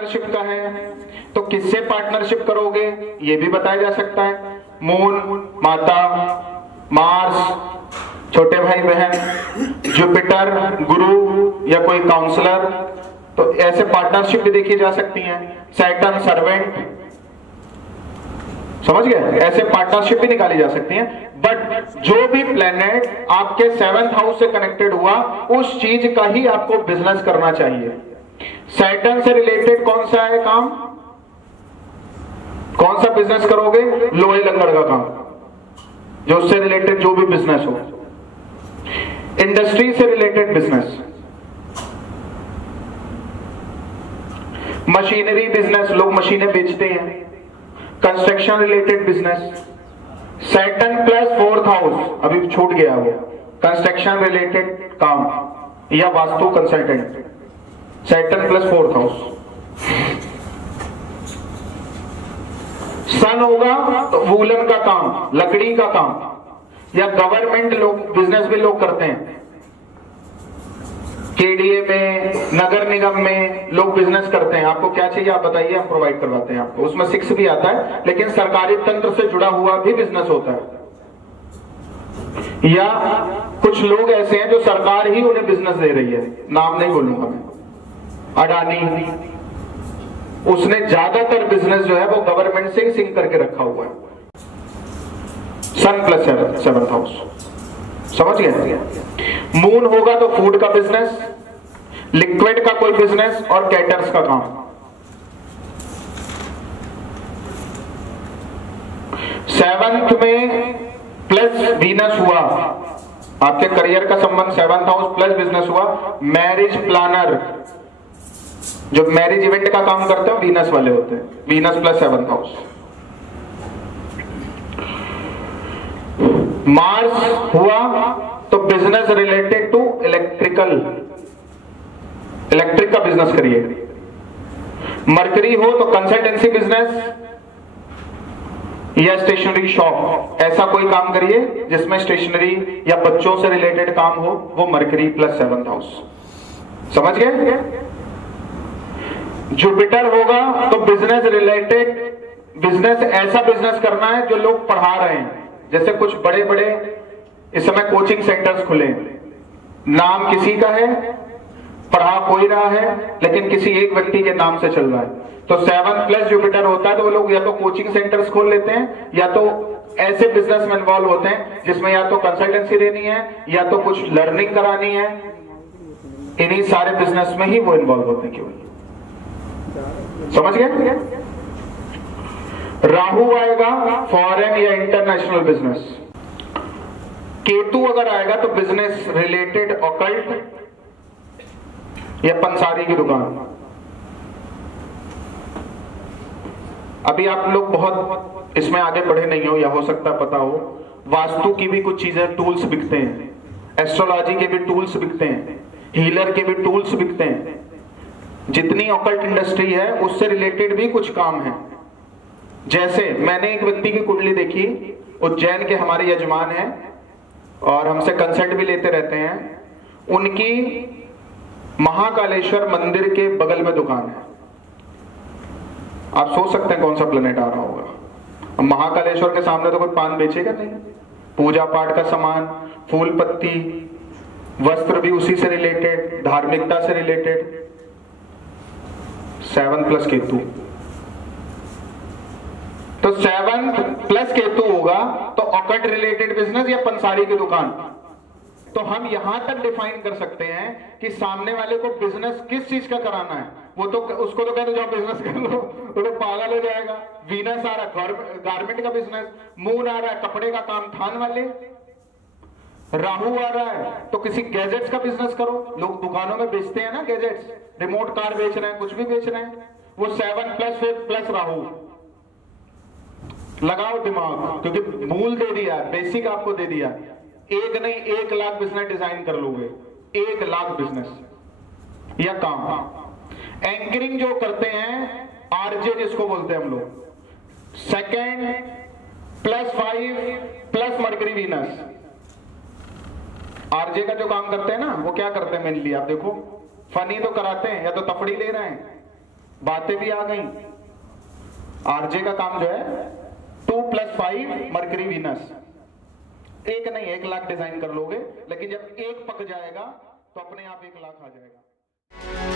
Partnership का है तो किससे पार्टनरशिप करोगे ये भी बताया जा सकता है। मून, माता, मार्स, छोटे भाई बहन, जुपिटर, गुरु या कोई काउंसलर, तो ऐसे पार्टनरशिप भी देखी जा सकती हैं। सैटर्न, सर्वेंट, समझ गए, ऐसे पार्टनरशिप भी निकाली जा सकती हैं। बट जो भी प्लेनेट आपके 7th हाउस से कनेक्टेड हुआ उस चीज का ही आपको बिजनेस करना चाहिए। सैटर्न से रिलेटेड कौन सा है काम, कौन सा बिजनेस करोगे, लोहे लंगड़ का काम, जो उससे रिलेटेड जो भी बिजनेस हो। इंडस्ट्री से रिलेटेड बिजनेस, मशीनरी बिजनेस, लोग मशीनें बेचते हैं। Construction related business. Saturn plus 4th house अभी छूट गया वो, कंस्ट्रक्शन रिलेटेड काम या vastu consultant. Saturn plus 4th house. Sun होगा तो वूलन का काम, लकड़ी का काम, या गवर्नमेंट लोग बिजनेस भी लोग करते हैं। केडीए में, नगर निगम में लोग बिजनेस करते हैं। आपको क्या चाहिए आप बताइए, हम प्रोवाइड करवाते हैं आपको। उसमें 6 भी आता है, लेकिन सरकारी तंत्र से जुड़ा हुआ भी बिजनेस होता है। या कुछ लोग ऐसे हैं जो सरकार ही उन्हें बिजनेस दे रही है, नाम नहीं बोलूंगा मैं, अडानी, उसने ज्यादातर बिजनेस जो है वो गवर्नमेंट से ही सिंक करके रखा हुआ है। सन प्लस 7th हाउस, समझ गए। मून होगा तो फूड का बिजनेस, लिक्विड का कोई बिजनेस और कैटर्स का काम। सेवंथ में प्लस वीनस हुआ, आपके करियर का संबंध 7th हाउस प्लस बिजनेस हुआ। मैरिज प्लानर, जो मैरिज इवेंट का काम करते हैं वीनस वाले होते हैं, Venus plus 7th house. Mars हुआ तो business related to electrical, electric का बिजनेस करिए। मरकरी हो तो कंसल्टेंसी बिजनेस या स्टेशनरी शॉप, ऐसा कोई काम करिए जिसमें स्टेशनरी या बच्चों से रिलेटेड काम हो, वो मरकरी प्लस 7th हाउस। समझ गए। जुपिटर होगा तो बिजनेस रिलेटेड बिजनेस, ऐसा बिजनेस करना है जो लोग पढ़ा रहे हैं। जैसे कुछ बड़े बड़े इस समय कोचिंग सेंटर्स खुले, नाम किसी का है, पढ़ा कोई रहा है, लेकिन किसी एक व्यक्ति के नाम से चल रहा है, तो 7 प्लस जुपिटर होता है तो वो लोग या तो कोचिंग सेंटर्स खोल लेते हैं या तो ऐसे बिजनेस में इन्वॉल्व होते हैं जिसमें या तो कंसल्टेंसी देनी है या तो कुछ लर्निंग करानी है। इन्हीं सारे बिजनेस में ही वो इन्वॉल्व होते हैं। क्यों, समझ गए। राहु आएगा फॉरेन या इंटरनेशनल बिजनेस। केतु अगर आएगा तो बिजनेस रिलेटेड ऑकल्ट या पंसारी की दुकान। अभी आप लोग बहुत इसमें आगे बढ़े नहीं हो या हो सकता है पता हो, वास्तु की भी कुछ चीजें, टूल्स बिकते हैं, एस्ट्रोलॉजी के भी टूल्स बिकते हैं, हीलर के भी टूल्स बिकते हैं। जितनी ऑकल्ट इंडस्ट्री है उससे रिलेटेड भी कुछ काम है। जैसे मैंने एक व्यक्ति की कुंडली देखी, उज्जैन के हमारे यजमान हैं और हमसे कंसल्ट भी लेते रहते हैं। उनकी महाकालेश्वर मंदिर के बगल में दुकान है। आप सोच सकते हैं कौन सा प्लेनेट आ रहा होगा। अब महाकालेश्वर के सामने तो कोई पान बेचेगा नहीं। पूजा पाठ का सामान, फूल पत्ती, वस्त्र भी उसी से रिलेटेड, धार्मिकता से रिलेटेड। 7 प्लस केतु, तो 7 प्लस केतु होगा तो ऑकल्ट रिलेटेड बिजनेस या पंसारी की दुकान। तो हम यहां तक डिफाइन कर सकते हैं कि सामने वाले को बिजनेस किस चीज का कराना है। वो तो उसको तो कहते जाओ बिजनेस कर लो, वो तो पागल हो जाएगा। वीनस आ रहा है गारमेंट का बिजनेस, मून आ रहा है कपड़े का काम, थान वाले। राहु आ रहा है तो किसी गैजेट्स का बिजनेस करो। लोग दुकानों में बेचते हैं ना गैजेट्स, रिमोट कार बेच रहे हैं, कुछ भी बेच रहे हैं। वो 7 प्लस राहु। लगाओ दिमाग, क्योंकि मूल दे दिया, बेसिक आपको दे दिया। एक नहीं 1 लाख बिजनेस डिजाइन कर लोगे, 1 लाख बिजनेस या काम। एंकरिंग जो करते हैं, आरजे जिसको बोलते हैं हम लोग, 2 plus 5 plus mercury Venus. RJ का जो काम करते हैं ना, वो क्या करते हैं मेनली, आप देखो, फनी तो कराते हैं या तो तफड़ी ले रहे हैं बातें भी आ गई। आरजे का काम जो है 2+5 मरकरी वीनस, एक नहीं 1 लाख डिजाइन कर लोगे, लेकिन जब एक पक जाएगा तो अपने आप 1 लाख आ जाएगा।